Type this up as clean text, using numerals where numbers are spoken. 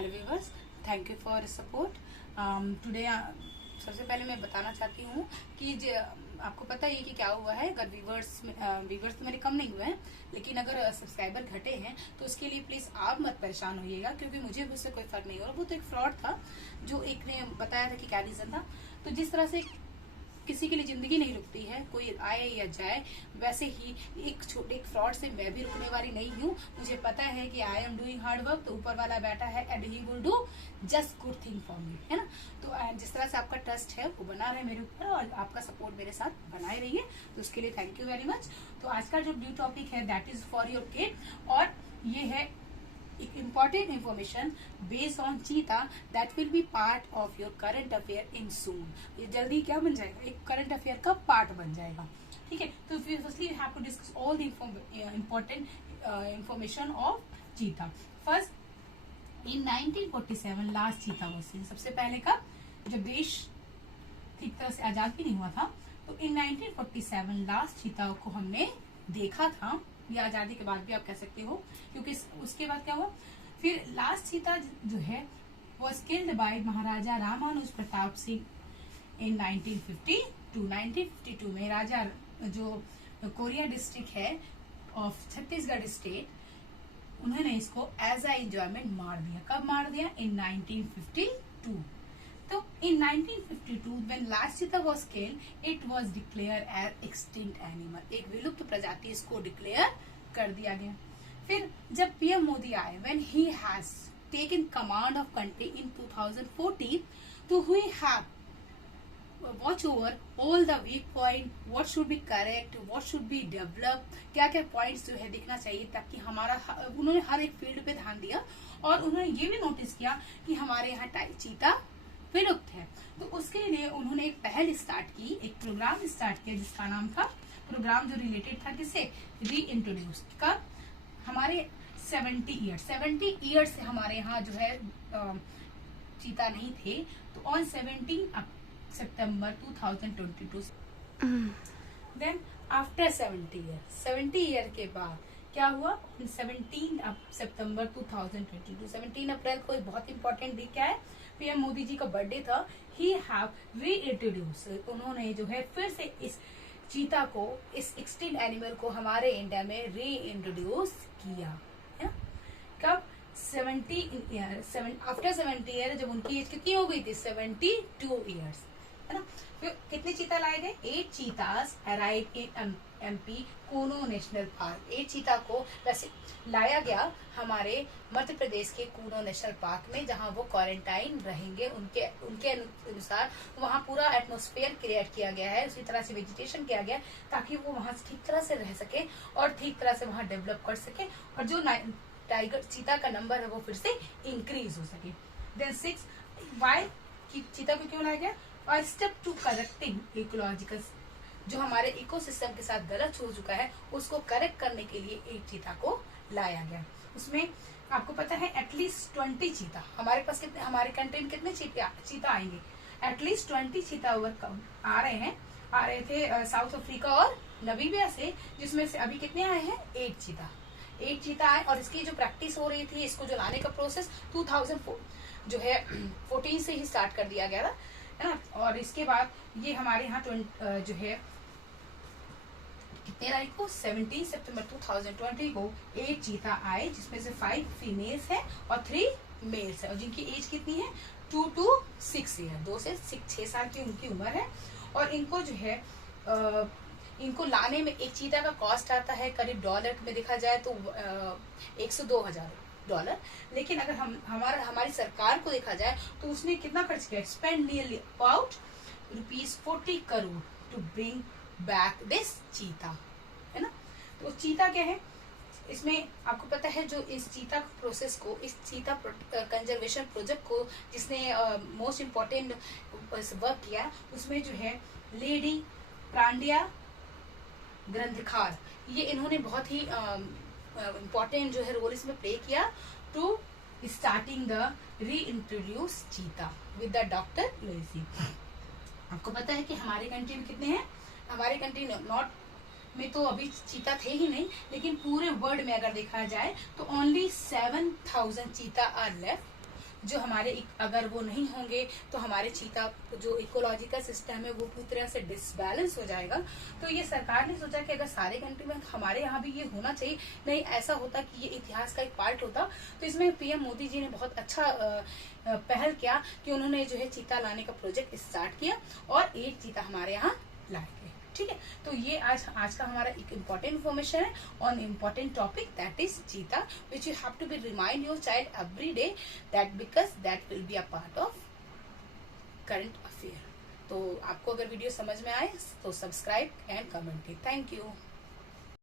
Hello viewers, thank you for support. Today सबसे पहले मैं बताना चाहती हूँ कि आपको पता ही है कि क्या हुआ है। अगर व्यूवर्स तो मेरे कम नहीं हुए हैं, लेकिन अगर सब्सक्राइबर घटे हैं तो उसके लिए प्लीज आप मत परेशान होइएगा, क्योंकि मुझे उससे कोई फर्क नहीं हो रहा। वो तो एक फ्रॉड था जो एक ने बताया था कि क्या रीजन था। तो जिस तरह से किसी के लिए जिंदगी नहीं रुकती है, कोई आए या जाए, वैसे ही एक फ्रॉड से मैं भी रुकने वाली नहीं हूँ। मुझे पता है कि I am doing hard work, तो ऊपर वाला बैठा है and he will do just good thing for me, है ना। तो जिस तरह से आपका ट्रस्ट है वो बना रहे मेरे ऊपर, और आपका सपोर्ट मेरे साथ बनाए रहिए, तो उसके लिए थैंक यू वेरी मच। तो आज का जो न्यू टॉपिक है that is for your kid, और ये है एक important information based on cheetah that will be part of your current affair in soon। ये जल्दी क्या बन जाएगा, एक करंट अफेयर का पार्ट बन जाएगा, ठीक है। तो firstly we have to discuss all the important information of cheetah। First, in 1947 last cheetah was seen. सबसे पहले का जब देश ठीक तरह से आजाद भी नहीं हुआ था, तो इन 1947 लास्ट चीता को हमने देखा था, या आजादी के बाद भी आप कह सकते हो, क्योंकि उसके बाद क्या हुआ, फिर लास्ट चीता जो है वॉज किल्ड बाय महाराजा रामानुज प्रताप सिंह इन 1952 में। राजा जो कोरिया डिस्ट्रिक्ट है ऑफ छत्तीसगढ़ स्टेट, उन्होंने इसको एज अ एंजॉयमेंट मार दिया। कब मार दिया? इन 1952। तो इन 1952 when last cheetah was killed, it was declared as extinct animal। एक विलुप्त प्रजाति इसको डिक्लेयर कर दिया गया। फिर जब पीएम मोदी आए, when he has taken command of country in 2014, तो we have watch over all the weak point, what should be correct, what should be developed, क्या क्या पॉइंट्स जो है दिखना चाहिए, ताकि हमारा उन्होंने हर एक फील्ड पे ध्यान दिया, और उन्होंने ये भी नोटिस किया कि हमारे यहाँ चीता विलुप्त है। तो उसके लिए उन्होंने एक पहल स्टार्ट की, एक प्रोग्राम स्टार्ट किया जिसका नाम था, प्रोग्राम जो रिलेटेड था किससे, री इंट्रोड्यूस का, हमारे 70 ईयर्स से हमारे यहाँ जो है चीता नहीं थे। तो on 17 September 2022 then after 70 year के बाद क्या हुआ, 17 सितंबर 2022, 17 अप्रैल को एक बहुत इंपॉर्टेंट डे क्या है, पीएम मोदी जी का बर्थडे था। ही हैव री इंट्रोड्यूस, उन्होंने जो है फिर से इस चीता को, इस एक्सटिंक्ट एनिमल को हमारे इंडिया में री इंट्रोड्यूस किया है। कब? आफ्टर 70 ईयर, जब उनकी एज कितनी हो गई थी, 72 ईयर्स, है ना। फिर कितने चीता लाए गए? 8 चीतास arrive in MP Kuno national park. 8 चीता को वैसे लाया गया हमारे मध्य प्रदेश के कूनो नेशनल पार्क में, जहां वो क्वारंटाइन रहेंगे। उनके अनुसार वहां पूरा एटमॉस्फेयर क्रिएट किया गया है, उसी तरह से वेजिटेशन किया गया, ताकि वो वहां ठीक तरह से रह सके और ठीक तरह से वहां डेवलप कर सके, और जो टाइगर चीता का नंबर है वो फिर से इंक्रीज हो सके। देन 6, वाई चीता को क्यों लाया गया, और स्टेप टू करेक्टिंग इकोलॉजिकल, जो हमारे इकोसिस्टम के साथ गलत हो चुका है उसको करेक्ट करने के लिए एक चीता को लाया गया। उसमें आपको पता है एटलीस्ट 20 चीता हमारे पास, कितने हमारे कंट्री में कितने चीता आएंगे, एटलीस्ट 20 चीता आ रहे थे साउथ अफ्रीका और नमीबिया से, जिसमें से अभी कितने आए हैं, 8 चीता आए। और इसकी जो प्रैक्टिस हो रही थी, इसको जो लाने का प्रोसेस 2014 से ही स्टार्ट कर दिया गया था, है ना। और इसके बाद ये हमारे यहाँ जो है कितने तारीख को, 17 सितंबर 2020 को 8 चीता आए, जिसमें से 5 फीमेल्स है और 3 मेल्स है, और जिनकी एज कितनी है, 2 to 6 ईयर, 2 से 6 साल की उनकी उम्र है। और इनको जो है इनको लाने में एक चीता का कॉस्ट आता है करीब डॉलर में देखा जाए तो 1 से 2,000 डॉलर। लेकिन अगर हमारी सरकार को देखा जाए तो उसने कितना खर्च किया, spend nearly about ₹40 crore to bring back this cheetah, है ना। तो चीता क्या है, इसमें आपको पता है, जो इस चीता प्रोसेस को, इस चीता कंजर्वेशन प्रोजेक्ट को जिसने मोस्ट इम्पोर्टेंट वर्क किया, उसमें जो है लेडी प्रांडिया ग्रंथिकार, ये इन्होंने बहुत ही इम्पोर्टेंट जो है रोल इसमें प्ले किया टू स्टार्टिंग द री इंट्रोड्यूस चीता विद द डॉक्टर लुइसी। आपको पता है कि हमारे कंट्री में कितने हैं, हमारे कंट्री नॉट में तो अभी चीता थे ही नहीं, लेकिन पूरे वर्ल्ड में अगर देखा जाए तो ओनली 7,000 चीता आर लेफ्ट। जो हमारे अगर वो नहीं होंगे तो हमारे चीता जो इकोलॉजिकल सिस्टम है वो पूरी तरह से डिसबैलेंस हो जाएगा। तो ये सरकार ने सोचा कि अगर सारे कंट्री में हमारे यहाँ भी ये होना चाहिए, नहीं ऐसा होता कि ये इतिहास का एक पार्ट होता। तो इसमें पीएम मोदी जी ने बहुत अच्छा पहल किया कि उन्होंने जो है चीता लाने का प्रोजेक्ट स्टार्ट किया और एक चीता हमारे यहाँ लाए गए। ठीक है, तो ये आज का हमारा एक इम्पोर्टेंट इन्फॉर्मेशन है on important topic that is cheetah, which you have to be remind your child every day that because that will be a part of current affair. तो आपको अगर वीडियो समझ में आए तो subscribe and comment. Thank you.